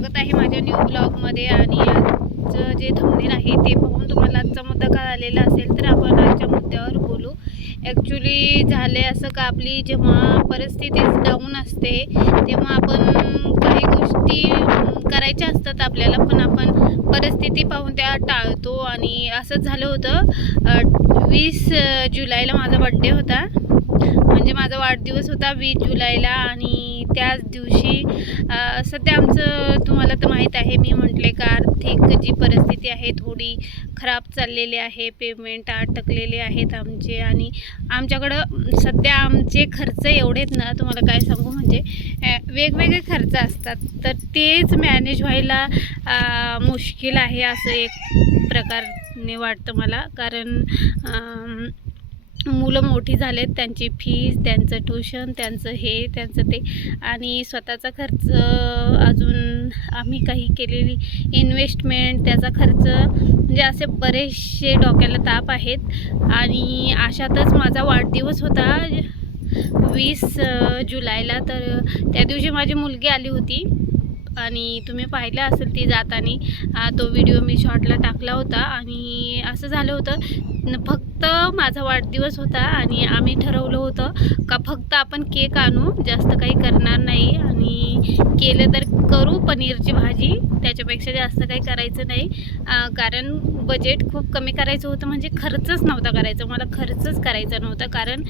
स्वागत आहे माझ्या न्यू ब्लॉगमध्ये आणि आजचं जे थंबनेल आहे ते पाहून तुम्हाला आजचा मुद्दा का आलेला असेल तर आपण आजच्या मुद्द्यावर बोलू. ॲक्च्युली झाले असं का आपली जेव्हा परिस्थितीच डाऊन असते तेव्हा आपण काही गोष्टी करायच्या असतात आपल्याला पण आपण परिस्थिती पाहून त्या टाळतो. आणि असंच झालं होतं वीस जुलैला माझा बड्डे होता. म्हणजे माझा वाढदिवस होता वीस जुलैला आणि त्याच दिवशी सध्या आमचं तुम्हाला तर माहीत आहे मी म्हटले का आर्थिक जी परिस्थिती आहे थोडी खराब चाललेली आहे पेमेंट अटकलेले आहेत आमचे आणि आमच्याकडं सध्या आमचे खर्च एवढेत ना तुम्हाला काय सांगू म्हणजे वेगवेगळे खर्च असतात. तर तेच मॅनेज व्हायला मुश्किल आहे असं एक प्रकारने वाटतं मला. कारण मुलं मोठी झालेत त्यांची फीज त्यांचं ट्युशन त्यांचं हे त्यांचं ते. आणि स्वतःचा खर्च अजून आम्ही काही केलेली इन्व्हेस्टमेंट त्याचा खर्च म्हणजे असे बरेचसे डोक्याला ताप आहेत. आणि अशातच माझा वाढदिवस होता. वीस जुलैला तर त्या दिवशी माझी मुलगी आली होती. आणि तुम्ही पाहिलं असेल ती जाताना तो व्हिडिओ मी शॉर्टला टाकला होता. आणि असं झालं होतं फक्त माझा वाढदिवस होता आणि आम्ही ठरवलं होतं का फक्त आपण केक आणू जास्त काही करणार नाही आणि केलं तर करू पनीरची भाजी. त्याच्यापेक्षा जास्त काही करायचं नाही. कारण बजेट खूप कमी करायचं होतं म्हणजे खर्चच नव्हता करायचा. मला खर्चच करायचा नव्हता. कारण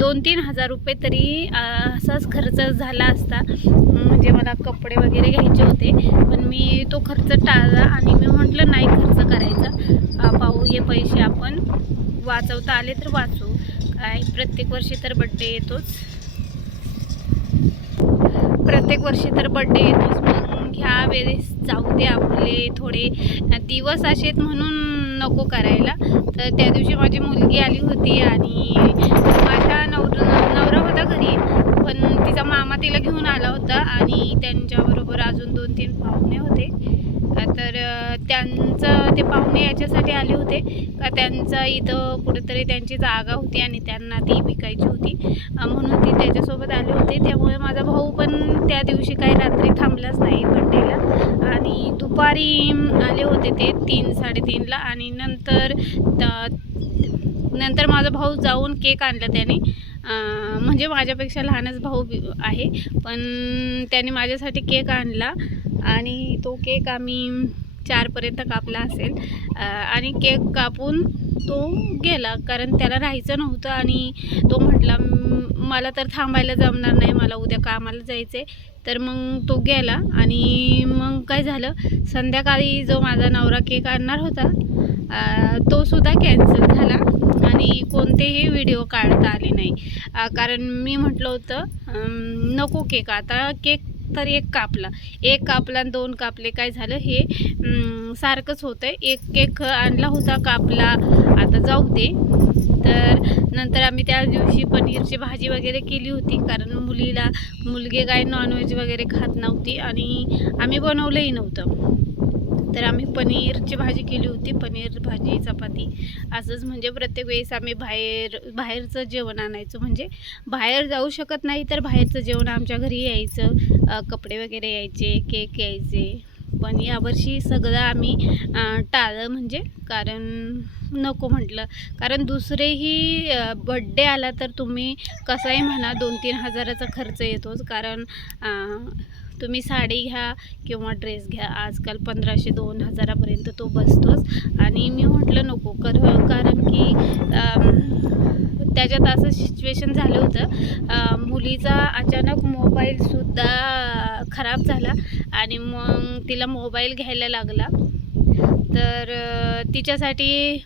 दोन तीन हजार रुपये तरी असाच खर्च झाला असता. म्हणजे मला कपडे वगैरे घ्यायचे होते. पण मी तो खर्च टाळला आणि मी म्हटलं नाही खर्च करायचा. पाहू हे पैसे आपण वाचवता आले तर वाचू काय? प्रत्येक वर्षी तर बड्डे येतोच. प्रत्येक वर्षी तर बड्डे येतोच म्हणून ह्या वेळेस जाऊ दे आपले थोडे दिवस असे आहेत म्हणून नको करायला. तर त्या दिवशी माझी मुलगी आली होती आणि माझा नवरू नवरा होता घरी पण तिचा मामा तिला घेऊन आला होता आणि त्यांच्याबरोबर अजून दोन तीन पाहुणे होते. तर त्यांचं ते पाहुणे याच्यासाठी आले होते. का त्यांचा इथं कुठेतरी त्यांची जागा होती आणि त्यांना ती विकायची होती. म्हणून ती त्याच्यासोबत आले होते. त्यामुळे माझा भाऊ पण त्या दिवशी काही रात्री थांबलाच नाही बड्डेला. आणि दुपारी आले होते ते तीन साडेतीनला. आणि नंतर त- नंतर माझा भाऊ जाऊन केक आणला त्याने. म्हणजे माझ्यापेक्षा लहानच भाऊ बी- आहे. पण त्याने माझ्यासाठी केक आणला. आणि तो केक आम्ही चारपर्यंत कापला असेल. आणि केक कापून तो गेला. कारण त्याला राहायचं नव्हतं आणि तो म्हटला मला तर थांबायला जमणार नाही. मला उद्या कामाला जायचं आहे तर मग तो गेला आणि मग काय झालं? संध्याकाळी जो माझा नवरा केक आणणार होता तो सुद्धा कॅन्सल झाला आणि कोणतेही व्हिडिओ काढता आले नाही. कारण मी म्हटलं होतं नको केक. आता केक तर एक कापला. एक कापला आणि दोन कापले. काय झालं हे सारखंच होतं एक केक आणला होता कापला. आता जाऊ दे. तर नंतर आम्ही त्या दिवशी पनीरची भाजी वगैरे केली होती. कारण मुलीला मुलगी काय नॉनव्हेज वगैरे खात नव्हती आणि आम्ही बनवलंही नव्हतं. तर आम्ही पनीरची भाजी केली होती पनीर भाजी चपाती. असंच म्हणजे प्रत्येक वेळेस आम्ही बाहेर बाहेरचं जेवण आणायचो. म्हणजे बाहेर जाऊ शकत नाही तर बाहेरचं जेवण आमच्या घरी यायचं. कपडे वगैरे यायचे केक यायचे. पण यावर्षी सगळं आम्ही टाळलं म्हणजे कारण नको म्हटलं. कारण दुसरेही बड्डे आला तर तुम्ही कसाही म्हणा दोन तीन हजाराचा खर्च येतोच. कारण तुम्ही साडी घ्या किंवा ड्रेस घ्या. आजकाल पंधराशे दोन हजारापर्यंत तो बसतोच. आणि मी म्हटलं नको कर कारण की त्याच्यात असं सिच्युएशन झालं होतं. मुलीचा अचानक मोबाईलसुद्धा खराब झाला आणि मग तिला मोबाईल घ्यायला लागला. तर तिच्यासाठी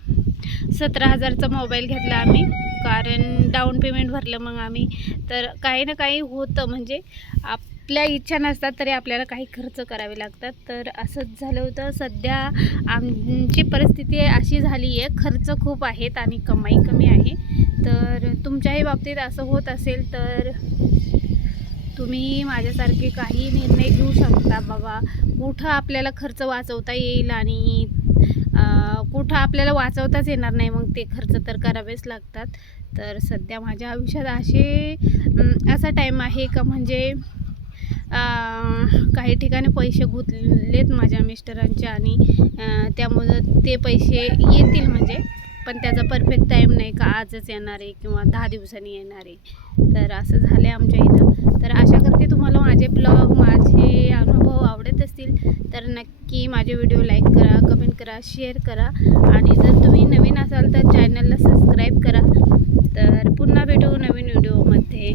सतरा हजारचा मोबाईल घेतला आम्ही. कारण डाऊन पेमेंट भरलं मग आम्ही. तर काही ना काही होतं. म्हणजे आप आपल्या इच्छा नसतात तरी आपल्याला काही खर्च करावे लागतात. तर असंच झालं होतं. सध्या आमची परिस्थिती अशी झाली आहे. खर्च खूप आहेत आणि कमाई कमी आहे. तर तुमच्याही बाबतीत असं होत असेल तर तुम्ही माझ्यासारखे काही निर्णय घेऊ शकता बाबा. कुठं आपल्याला खर्च वाचवता येईल आणि कुठं आपल्याला वाचवताच येणार नाही. मग ते खर्च तर करावेच लागतात. तर सध्या माझ्या आयुष्यात असे असा टाईम आहे का? म्हणजे काही ठिकाणी पैसे गुंतलेत माझ्या मिस्टरांचे आणि त्यामुळं ते पैसे येतील म्हणजे पण त्याचा परफेक्ट टाईम नाही का आजच येणार आहे किंवा दहा दिवसांनी येणार आहे. तर असं झालं आहे आमच्या इथं. तर आशा करते तुम्हाला माझे ब्लॉग माझे अनुभव आवडत असतील. तर नक्की माझे व्हिडिओ लाईक करा कमेंट करा शेअर करा. आणि जर तुम्ही नवीन असाल तर चॅनलला सबस्क्राईब करा. तर पुन्हा भेटू नवीन व्हिडिओमध्ये.